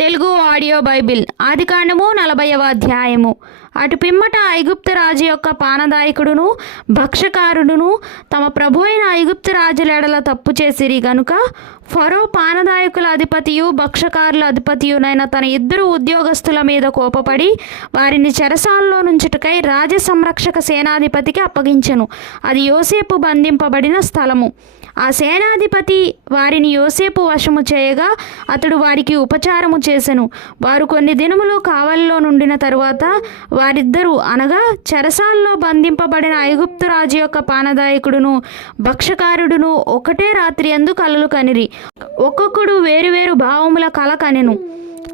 Telugu audio Bible ఆదికాండము 40వ అధ్యాయము. అటు పిమ్మట ఐగుప్తు రాజు యొక్క పానదాయకుడును భక్షకారుడును తమ ప్రభు అయిన ఐగుప్తు రాజులెడల తప్పు చేసిరి గనుక ఫరో పానదాయకుల అధిపతియు భక్షకారుల అధిపతియునైన తన ఇద్దరు ఉద్యోగస్తుల మీద కోపపడి వారిని చెరసాలలో నుంచుటకై రాజ సంరక్షక సేనాధిపతికి అప్పగించెను. అది యోసేపు బంధింపబడిన స్థలము. ఆ సేనాధిపతి వారిని యోసేపు వశము చేయగా అతడు వారికి ఉపచారము చేసెను. వారు కొన్ని దినములు కావలిలో నుండిన తరువాత వారిద్దరూ అనగా చెరసాల్లో బంధింపబడిన ఐగుప్తు రాజు యొక్క పానదాయకుడును భక్షకారుడును ఒకటే రాత్రి యందు కలలు కనిరి. ఒక్కొక్కడు వేరువేరు భావముల కల కనెను.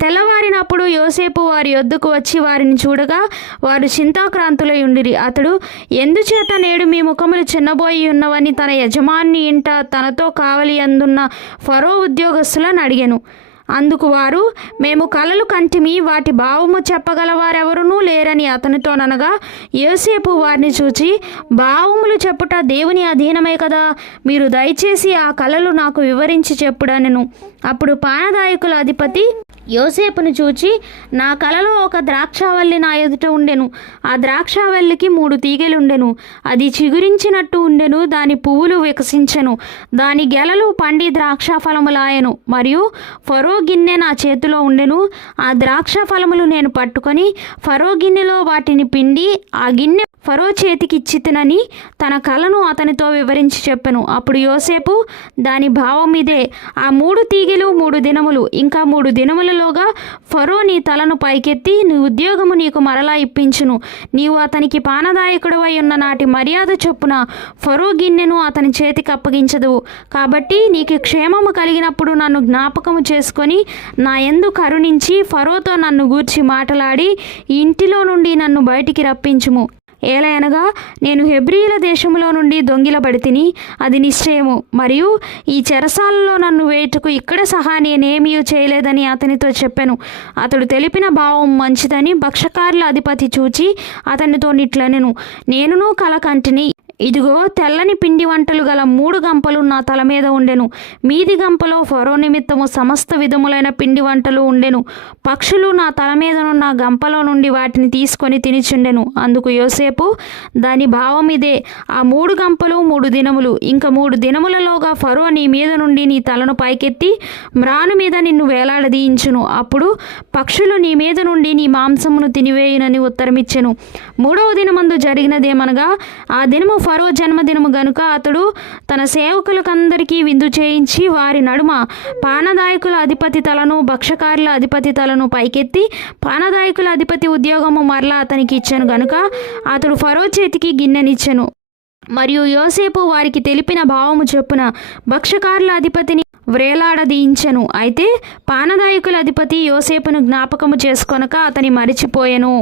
తెల్లవారినప్పుడు యోసేపు వారి యొద్దకు వచ్చి వారిని చూడగా వారు చింతాక్రాంతులై ఉండిరి. అతడు, ఎందుచేత నేడు మీ ముఖములు చిన్నబోయి ఉన్నవని తన యజమాని ఇంట తనతో కావలి అందున్న ఫరో ఉద్యోగస్తులను అడిగెను. అందుకు వారు, మేము కలలు కంటిమి, వాటి భావము చెప్పగలవారెవరునూ లేరని అతనితోననగా యోసేపు వారిని చూచి, భావములు చెప్పుట దేవుని అధీనమే కదా, మీరు దయచేసి ఆ కలలు నాకు వివరించి చెప్పుడనెను. అప్పుడు పానదాయకుల అధిపతి యోసేపును చూచి, నా కలలో ఒక ద్రాక్షావల్లి నా ఎదుట ఉండెను. ఆ ద్రాక్షావల్లికి 3 తీగెలుండెను. అది చిగురించినట్టు ఉండెను. దాని పువ్వులు వికసించెను. దాని గెలలు పండి ద్రాక్ష ఫలములాయెను. మరియు ఫరో గిన్నె నా చేతిలో ఉండెను. ఆ ద్రాక్ష ఫలములు నేను పట్టుకొని ఫరో గిన్నెలో వాటిని పిండి ఆ గిన్నె ఫరో చేతికి ఇచ్చితినని తన కలను అతనితో వివరించి చెప్పెను. అప్పుడు యోసేపు, దాని భావం ఇదే, ఆ 3 తీగెలు 3 దినములు, ఇంకా 3 దినములలోగా ఫరో నీ తలను పైకెత్తి నీ ఉద్యోగము నీకు మరలా ఇప్పించును. నీవు అతనికి పానదాయకుడవై ఉన్న నాటి మర్యాద చొప్పున ఫరో గిన్నెను అతని చేతికి అప్పగించదువు. కాబట్టి నీకు క్షేమము కలిగినప్పుడు నన్ను జ్ఞాపకము చేసుకొని నా యందు కరుణించి ఫరోతో నన్ను గూర్చి మాటలాడి ఈ ఇంటిలో నుండి నన్ను బయటికి రప్పించుము. ఏలయనగా నేను హెబ్రీల దేశములో నుండి దొంగిలబడి తిని, అది నిశ్చయము. మరియు ఈ చెరసాలలో నన్ను వేటుకు ఇక్కడ సహా నేనేమీ చేయలేదని అతనితో చెప్పెను. అతడు తెలిపిన భావం మంచిదని భక్షకారుల అధిపతి చూచి అతనితో నిట్లనెను, నేనును కల కంటిని. ఇదిగో, తెల్లని పిండి వంటలు గల 3 గంపలు నా తల మీద ఉండెను. మీది గంపలో ఫరో నిమిత్తము సమస్త విధములైన పిండి వంటలు ఉండెను. పక్షులు నా తల మీదనున్న గంపలో నుండి వాటిని తీసుకొని తినిచుండెను. అందుకు యోసేపు, దాని భావం ఇదే, ఆ 3 గంపలు 3 దినములు, ఇంకా 3 దినములలోగా ఫరో నీ మీద నుండి నీ తలను పైకెత్తి మ్రాను మీద నిన్ను వేలాడదీయించును. అప్పుడు పక్షులు నీ మీద నుండి నీ మాంసమును తినివేయునని ఉత్తరమిచ్చెను. 3వ దినమందు జరిగినదేమనగా, ఆ దినము ఫరో జన్మదినము గనుక అతడు తన సేవకులకందరికీ విందు చేయించి వారి నడుమ పానదాయకుల అధిపతి తలను భక్షకారుల అధిపతి తలను పైకెత్తి పానదాయకుల అధిపతి ఉద్యోగము మరలా అతనికి ఇచ్చెను గనుక అతడు ఫరో చేతికి గిన్నెనిచ్చెను. మరియు యోసేపు వారికి తెలిపిన భావము చొప్పున భక్షకారుల అధిపతిని వ్రేలాడదీయించెను. అయితే పానదాయకుల అధిపతి యోసేపును జ్ఞాపకము చేసుకొనక అతని మరిచిపోయెను.